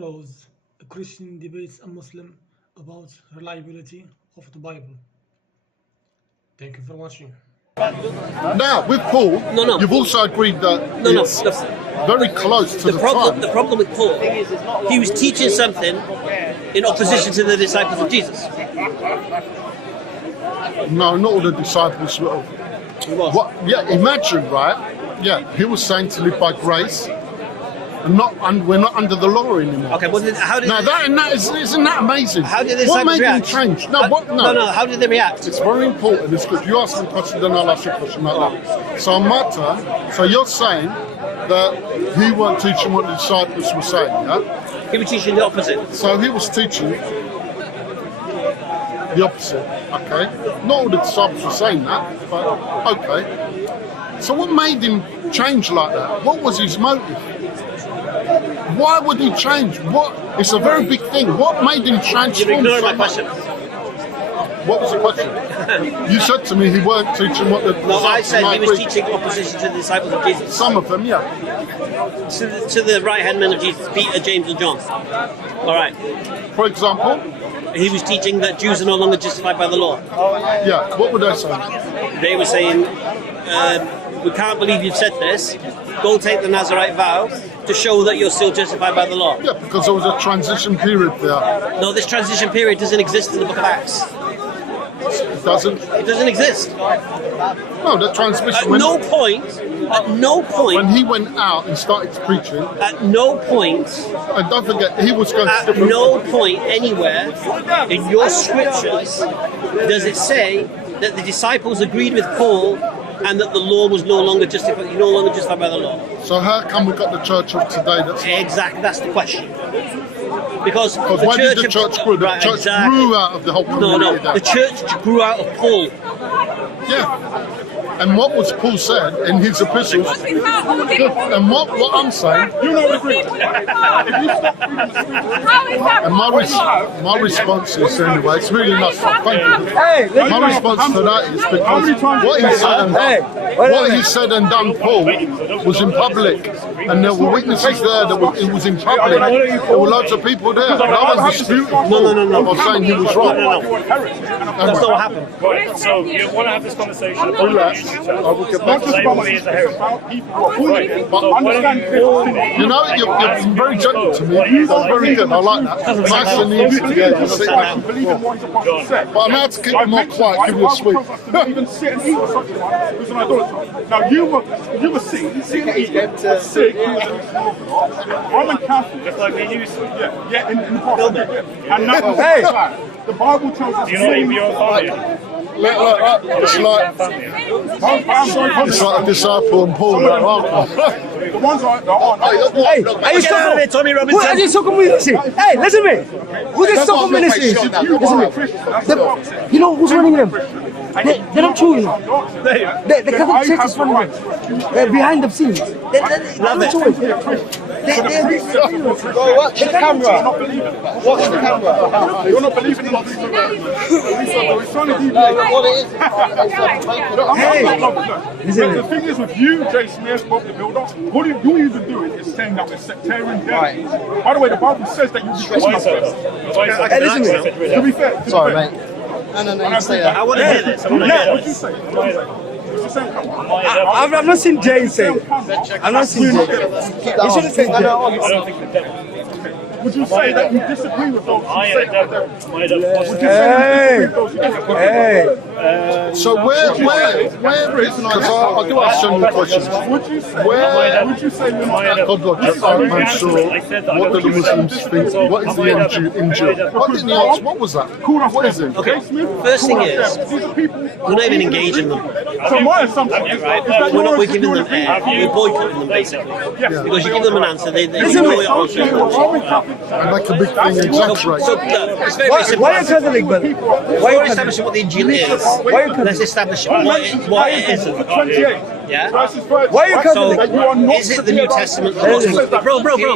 follows, a Christian debates a Muslim about reliability of the Bible. Thank you for watching. Now, with Paul, No. you've also agreed that it's very close to the time. The problem with Paul, he was teaching something in opposition to the disciples of Jesus. No, not all the disciples were. He was. What? Yeah, imagine, right? Yeah, he was saying to live by grace, and we're not under the law anymore. Okay, well, how did Now isn't that amazing? how did the what disciples made react? them change? No, No. How did they react? It's very important. It's good. You ask me a question, then I'll ask you a question like that. So on my turn, so you're saying that he weren't teaching what the disciples were saying, yeah? He was teaching the opposite. So he was teaching the opposite, okay? Not all the disciples were saying that, but okay. So what made him change like that? What was his motive? Why would he change? It's a very big thing. What made him transform? You're ignoring my so question. much? What was the question? You said to me he weren't teaching what the No, I said he was agreed. teaching opposition to the disciples of Jesus. Some of them, yeah. To the right-hand men of Jesus, Peter, James, and John. All right. For example, He was teaching that Jews are no longer justified by the law. yeah. What would they say? They were saying, we can't believe you've said this. Go take the Nazarite vow to show that you're still justified by the law. Yeah, because there was a transition period there. No, this transition period doesn't exist in the book of Acts. It doesn't. It doesn't exist. No, the transmission. At no point, When he went out and started preaching, at no point, and don't forget, he was going to at different. no point anywhere in your scriptures does it say that the disciples agreed with Paul and that the law was no longer justified by the law. So how come we got the church of today? Exactly, that's the question. Because Because the why did church the church grow? The Right, church exactly. grew out of the whole No, community. the church grew out of Paul. Yeah. And what was Paul said in his epistles? And what I'm saying, You know the Greek. and my response is anyway, it's really nice. Thank you. My response to that is because what he said and done, Paul, was in public, and there were witnesses there. It was in public. There were lots of people there. No one disputed Paul. No. I was saying he was wrong. No. That's not what happened. Right, so you want to have this conversation. Relax. I will get back to Label you. me as a heretic. But So understand you know, you're very gentle to me. That's very good. I like that. Nice and easy to get to sit I down. believe in what he's apostle said. But I'm out to keep you more quiet, give you a sweet. Even sit and eat with such a one who's an idolater. Now you were sitting and eating, sick. Roman Catholic. Just like they used to. Yeah, in the past. And now the Bible tells us. Do you not even your family? It's like it's like a disciple and Paul. The ones that aren't. Hey, are you Get out of there, Tommy Robinson. Who are this Stockholm ministry? Hey, listen to me. Who's this Stockholm ministry? Listen to me. You know who's running them? They're not true, you know. The Catholic Church is running them. They're behind the scenes. They're not true. Watch the camera. Watch the camera. You're not believing in He's trying to deviate. What it is. But the thing is with you, Jason, as Bob the Builder, what you're even doing is saying that we're sectarian. Right. By the way, the Bible says that you'll be Christian. Hey, listen to me. To be fair. Sorry, mate. No, you say that. I want to hear this. I want to hear What'd you this. say? What'd you say? I've not seen Jay say. I've not seen Jay. Keep that You should have said on. that. I don't think the devil. Would you say that you disagree with those who I say am the devil. I don't Would you say that you disagree with those who disagree? Hey, So where is? Because I do ask so many questions. Would you say? Where? Would you say? God, I'm sure. What do the Muslims think? What is the injury? What did he ask? What was that? What is it? Okay, first thing is, we're not even engaging them. So my assumption is that We're giving them air. We're boycotting them, basically. Because you give them an answer, they know it answer. And make a big thing exaggerate. So, look, it's very simple. why are you Catholic, brother? Before establishing what the Injil is, let's establish what it isn't. 28. Yeah. Why are you So, Catholic? is it the New Testament? The Gospels?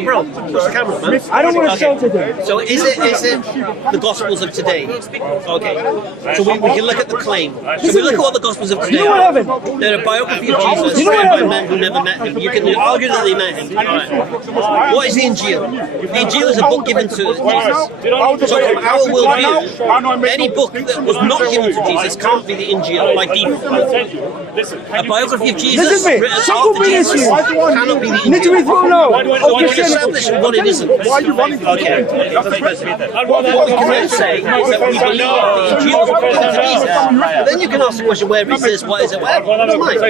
Bro. What's the camera, man? I don't want to shout at them. So is it the Gospels of today? Okay. So we can look at the claim. So we look at what the Gospels of today You know what are. happened? They're a biography of Jesus You know what written by happened? men who never met him. You can argue that they met him. All right. What is the Injil? The Injil is a book given to Jesus. So from our worldview, any book that was not given to Jesus can't be the Injil by default. A biography of Jesus Listen to me. written Some after Jesus community cannot be the need to Injil. be thrown out. So you can establish what it isn't. Why are you running to Okay. What we can then say is that we believe the Injil was given to Jesus. Then you can ask the question where it says, what is it, whatever. I don't mind. The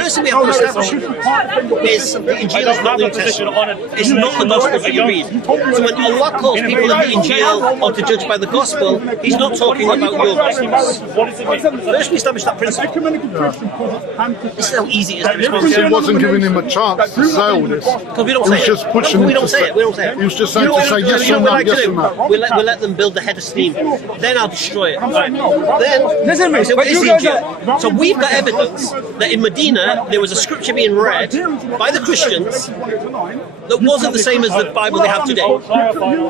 first thing we have to establish is the Injil is not the New Testament. It's not the Gospel that you read. So when Allah calls people in the Injil or to judge by the Gospel, He's not talking about your Gospels. First we establish that principle. This is how easy it is to respond He to. wasn't giving him a chance to say all this. Because we don't He say was just it. pushing We him don't to say it. We don't say it. He was just saying You know to say what- yes you know or what no, I like to yes do? or no. We let them build the head of steam. Then I'll destroy it. Then Listen, mate, so but it's you guys Injil. So we've got evidence that in Medina there was a scripture being read by the Christians that wasn't the same as the Bible they have today,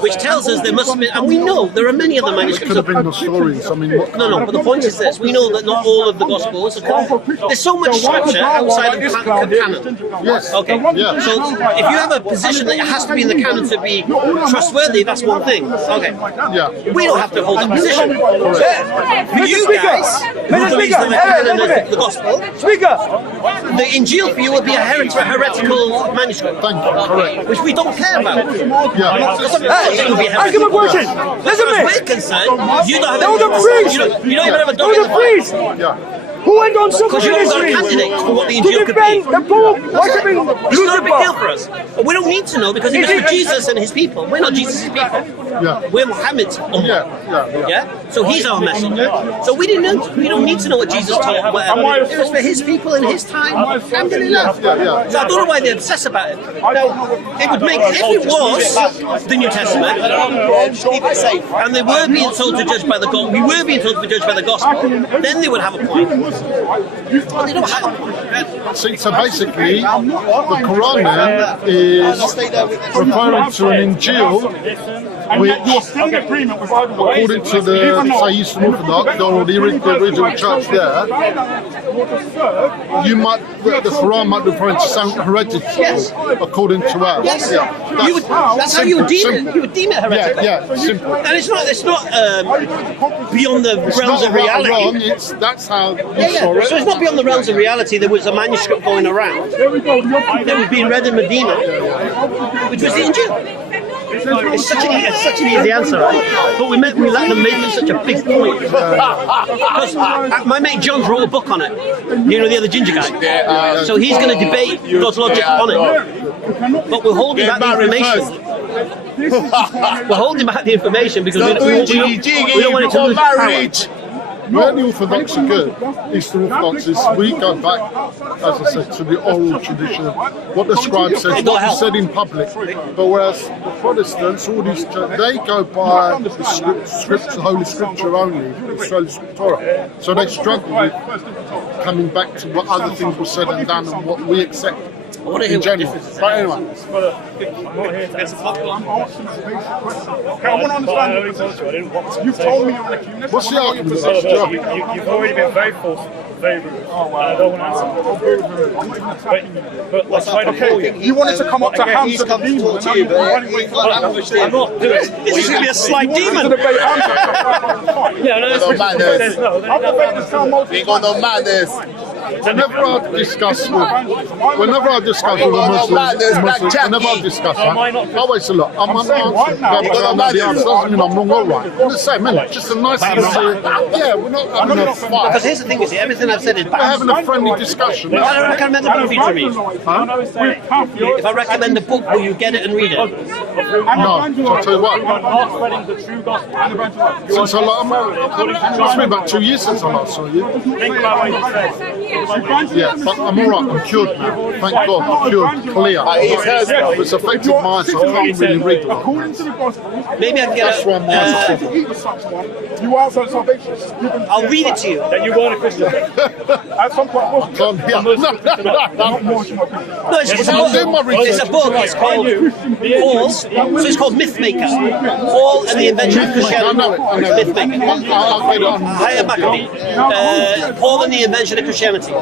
which tells us there must have been, and we know there are many of the It manuscripts. could have been the stories. I mean, what No, but the point is this: we know that not all of the Gospels are correct. There's so much scripture outside of canon. Yes. Okay. Yeah. So if you have a position that it has to be in the canon to be trustworthy, that's one thing. Okay. Yeah. We don't have to hold that position. For you Speaker. guys, who Mr. believes Speaker. in the Hey, canon listen to of me. the Gospel, Speaker. the Injil for you will be a heretical manuscript, Thank you. Correct. which we don't care about. Yeah. It will be a Ask him a heretical. question. As Listen far to as me. we're concerned, you don't have There was a a priest. you don't even have a There was a priest Yeah. who went on some Because you haven't got a ministry candidate for what the to Injil could be. defend the Pope worshipping It's not a big deal Lucifer. for us. But we don't need to know because it's for Jesus and his people. We're not Jesus' people. Yeah. We're Muhammad's ummah. Yeah. Yeah? So he's our messenger. So we don't need to know what Jesus taught, whatever. It was for his people in his time. Alhamdulillah. Yeah. So I don't know why they obsess about it. Now, it would make, if it was the New Testament, and they were being told to judge by the gospel, we were being told to be judged by the gospel, then they would have a point. But they don't have a point. So basically, the Quran then is referring to an Injil which, you're still in agreement with according to the Eastern Orthodox, or the original church there, the Quran might be referring to something heretical, according to us. Yes. Yeah. That's how you would deem simple. it. You would deem it heretical. Yeah, simple. And it's not beyond the It's realms not of right or wrong, reality. that's how you Yeah. saw it. So it's not beyond the realms of reality. There was a manuscript going around that was being read in Medina, which was the Injil. It's such an easy answer, right? But we let them make it such a big point. Because my mate John wrote a book on it. You know, the other ginger guy. So he's going to debate God's logic on it. But we're holding back the information. We're holding back the information because we don't want it to lose power. Where the Orthodox are good, Eastern Orthodox, we go back, as I said, to the oral tradition, what the scribe says, what he said in public. But whereas the Protestants, all these, they go by the scripture, Holy Scripture only, the Torah. So they struggle with coming back to what other things were said and done and what we accept. I want to hear In what general. difference is. But anyway, I'm asking a basic question. Okay, I want to understand. You've told me you're an accused. what's the argument? You've already been very forceful, very rude. I don't want to answer. But let's try to call you. Okay, you wanted to come up to Hamza the demon. to you, but he's not I'm not doing it. This is going to be a slight To demon. debate Hamza. Yeah, no, No madness. there's no. I've debated this town multiple We ain't got no madness. Whenever I discuss with a Muslim, whenever I discuss that, I always say, look, I'm an answer, the answer doesn't mean I'm wrong or right. I'm just saying, man, just a nice sincere, yeah, we're not having a Because fight. here's the thing, you see, everything I've said is We're bad. having a friendly discussion. I recommend a book for you to read. If I recommend a book, will you get it and read it? No, so I'll tell you what, Not spreading the true gospel. since it's been about 2 years since I last saw you. Think about what you say. Yeah, but I'm alright, I'm cured now. Thank God, I'm cured, clear. It's affected mine, so I can't really read them. According to the Gospel, Maybe I can That's get why mine is if you eat with someone, you are salvation. I'll read it to you. Then you weren't a Christian. At some point, Muslim. Can't hear. Not more, you're not Christian. No, it's a I'm doing my book. research. It's a book. It's called Paul's. So it's called Mythmaker. Paul and the Invention of Christianity. I know it. Mythmaker. I'll read it on. Hiya Maccabee. Paul and the Invention of Christianity.